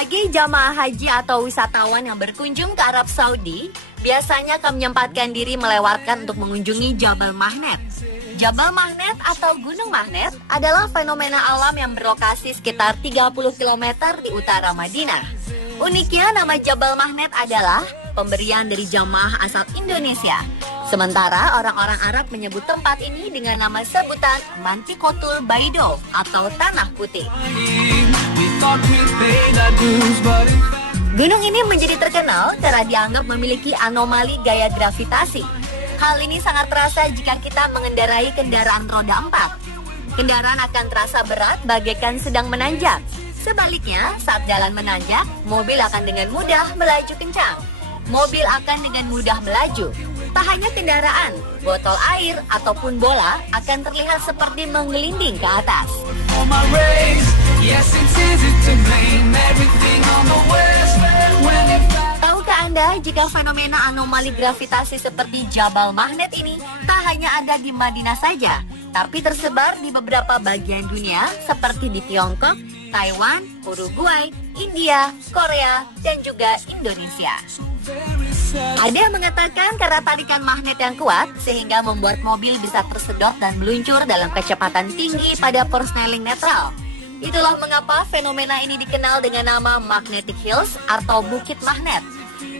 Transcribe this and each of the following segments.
Bagi jamaah haji atau wisatawan yang berkunjung ke Arab Saudi, biasanya akan menyempatkan diri melewatkan untuk mengunjungi Jabal Mahnet. Jabal Mahnet atau Gunung Mahnet adalah fenomena alam yang berlokasi sekitar 30 km di utara Madinah. Uniknya nama Jabal Mahnet adalah pemberian dari jamaah asal Indonesia. Sementara orang-orang Arab menyebut tempat ini dengan nama sebutan Mantikotul Baido atau Tanah Putih. Gunung ini menjadi terkenal karena dianggap memiliki anomali gaya gravitasi. Hal ini sangat terasa jika kita mengendarai kendaraan roda 4. Kendaraan akan terasa berat bagaikan sedang menanjak. Sebaliknya, saat jalan menanjak, mobil akan dengan mudah melaju kencang. Mobil akan dengan mudah melaju. Tak hanya kendaraan, botol air ataupun bola akan terlihat seperti menggelinding ke atas. Tahukah Anda jika fenomena anomali gravitasi seperti Jabal Mahnet ini tak hanya ada di Madinah saja, tapi tersebar di beberapa bagian dunia seperti di Tiongkok, Taiwan, Uruguay, India, Korea, dan juga Indonesia. Ada yang mengatakan karena tarikan magnet yang kuat sehingga membuat mobil bisa tersedot dan meluncur dalam kecepatan tinggi pada persneling netral. Itulah mengapa fenomena ini dikenal dengan nama Magnetic Hills atau Bukit Magnet.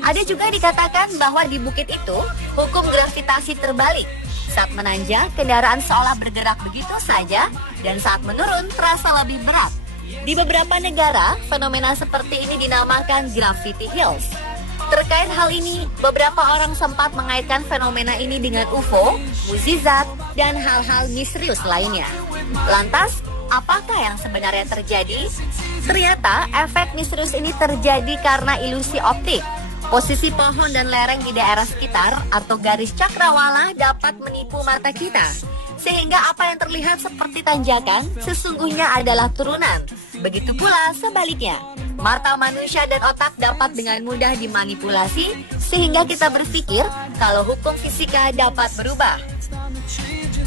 Ada juga dikatakan bahwa di bukit itu hukum gravitasi terbalik. Saat menanjak, kendaraan seolah bergerak begitu saja dan saat menurun terasa lebih berat. Di beberapa negara, fenomena seperti ini dinamakan Gravity Hills. Terkait hal ini, beberapa orang sempat mengaitkan fenomena ini dengan UFO, mukjizat, dan hal-hal misterius lainnya. Lantas, apakah yang sebenarnya terjadi? Ternyata efek misterius ini terjadi karena ilusi optik. Posisi pohon dan lereng di daerah sekitar atau garis cakrawala dapat menipu mata kita. Sehingga apa yang terlihat seperti tanjakan sesungguhnya adalah turunan. Begitu pula sebaliknya. Mata manusia dan otak dapat dengan mudah dimanipulasi sehingga kita berpikir kalau hukum fisika dapat berubah.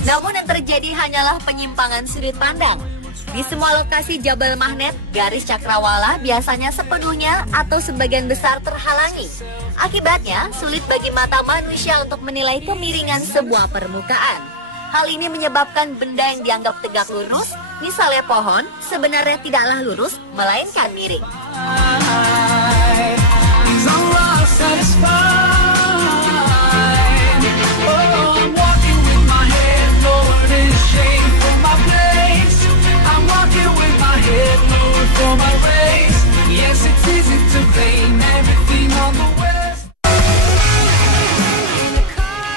Namun yang terjadi hanyalah penyimpangan sudut pandang. Di semua lokasi Jabal Mahnet, garis cakrawala biasanya sepenuhnya atau sebagian besar terhalangi. Akibatnya, sulit bagi mata manusia untuk menilai kemiringan sebuah permukaan. Hal ini menyebabkan benda yang dianggap tegak lurus, misalnya pohon, sebenarnya tidaklah lurus, melainkan miring.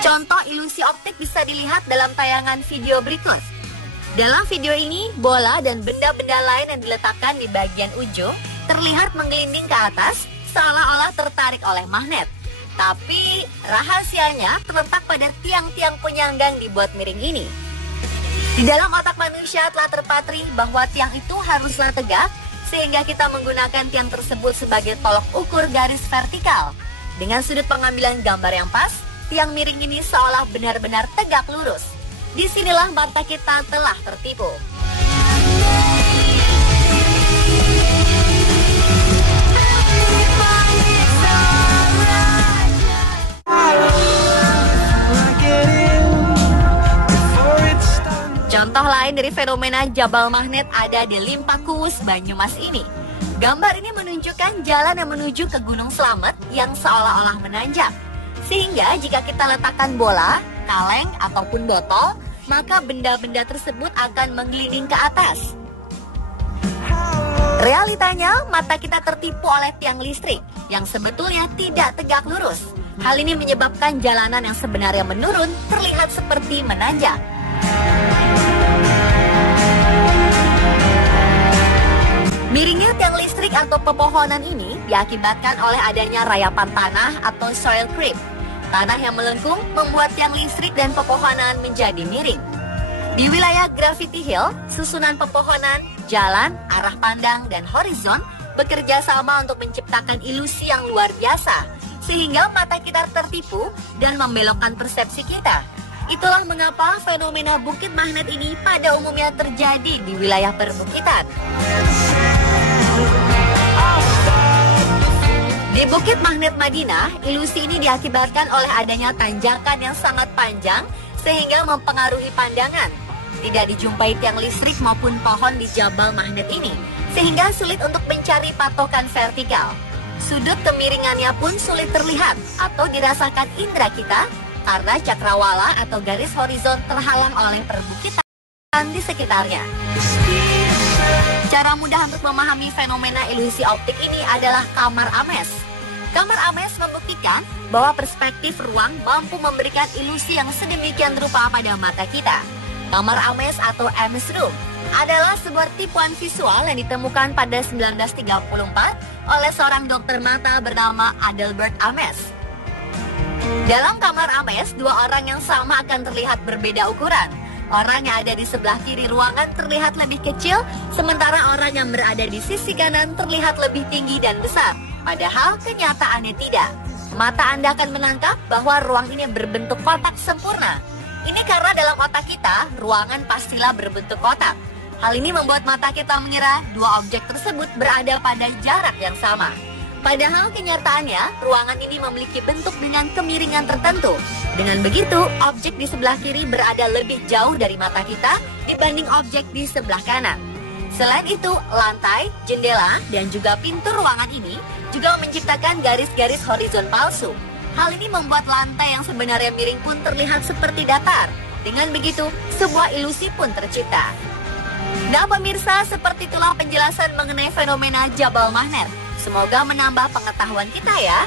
Contoh ilusi optik bisa dilihat dalam tayangan video berikut. Dalam video ini, bola dan benda-benda lain yang diletakkan di bagian ujung terlihat menggelinding ke atas seolah-olah tertarik oleh magnet. Tapi rahasianya terletak pada tiang-tiang penyangga dibuat miring ini. Di dalam otak manusia telah terpatri bahwa tiang itu haruslah tegak sehingga kita menggunakan tiang tersebut sebagai tolok ukur garis vertikal. Dengan sudut pengambilan gambar yang pas, tiang miring ini seolah benar-benar tegak lurus. Disinilah mata kita telah tertipu. Contoh lain dari fenomena Jabal Mahnet ada di Limpakuwus, Banyumas ini. Gambar ini menunjukkan jalan yang menuju ke Gunung Slamet yang seolah-olah menanjak. Sehingga jika kita letakkan bola, kaleng, ataupun botol, maka benda-benda tersebut akan menggelinding ke atas. Realitanya, mata kita tertipu oleh tiang listrik yang sebetulnya tidak tegak lurus. Hal ini menyebabkan jalanan yang sebenarnya menurun terlihat seperti menanjak. Miringnya tiang listrik atau pepohonan ini diakibatkan oleh adanya rayapan tanah atau soil creep. Tanah yang melengkung membuat tiang listrik dan pepohonan menjadi miring. Di wilayah Gravity Hill, susunan pepohonan, jalan, arah pandang, dan horizon bekerja sama untuk menciptakan ilusi yang luar biasa, sehingga mata kita tertipu dan membelokkan persepsi kita. Itulah mengapa fenomena bukit magnet ini pada umumnya terjadi di wilayah perbukitan. Di Bukit Magnet Madinah, ilusi ini diakibatkan oleh adanya tanjakan yang sangat panjang sehingga mempengaruhi pandangan. Tidak dijumpai tiang listrik maupun pohon di Jabal Magnet ini, sehingga sulit untuk mencari patokan vertikal. Sudut kemiringannya pun sulit terlihat atau dirasakan indera kita karena cakrawala atau garis horizon terhalang oleh perbukitan di sekitarnya. Cara mudah untuk memahami fenomena ilusi optik ini adalah kamar Ames. Kamar Ames membuktikan bahwa perspektif ruang mampu memberikan ilusi yang sedemikian rupa pada mata kita. Kamar Ames atau Ames Room adalah sebuah tipuan visual yang ditemukan pada 1934 oleh seorang dokter mata bernama Adelbert Ames. Dalam kamar Ames, dua orang yang sama akan terlihat berbeda ukuran. Orang yang ada di sebelah kiri ruangan terlihat lebih kecil, sementara orang yang berada di sisi kanan terlihat lebih tinggi dan besar. Padahal kenyataannya tidak. Mata Anda akan menangkap bahwa ruang ini berbentuk kotak sempurna. Ini karena dalam otak kita, ruangan pastilah berbentuk kotak. Hal ini membuat mata kita mengira dua objek tersebut berada pada jarak yang sama. Padahal kenyataannya, ruangan ini memiliki bentuk dengan kemiringan tertentu. Dengan begitu, objek di sebelah kiri berada lebih jauh dari mata kita dibanding objek di sebelah kanan. Selain itu, lantai, jendela, dan juga pintu ruangan ini juga menciptakan garis-garis horizon palsu. Hal ini membuat lantai yang sebenarnya miring pun terlihat seperti datar. Dengan begitu, sebuah ilusi pun tercipta. Nah pemirsa, seperti itulah penjelasan mengenai fenomena Jabal Magnet. Semoga menambah pengetahuan kita ya.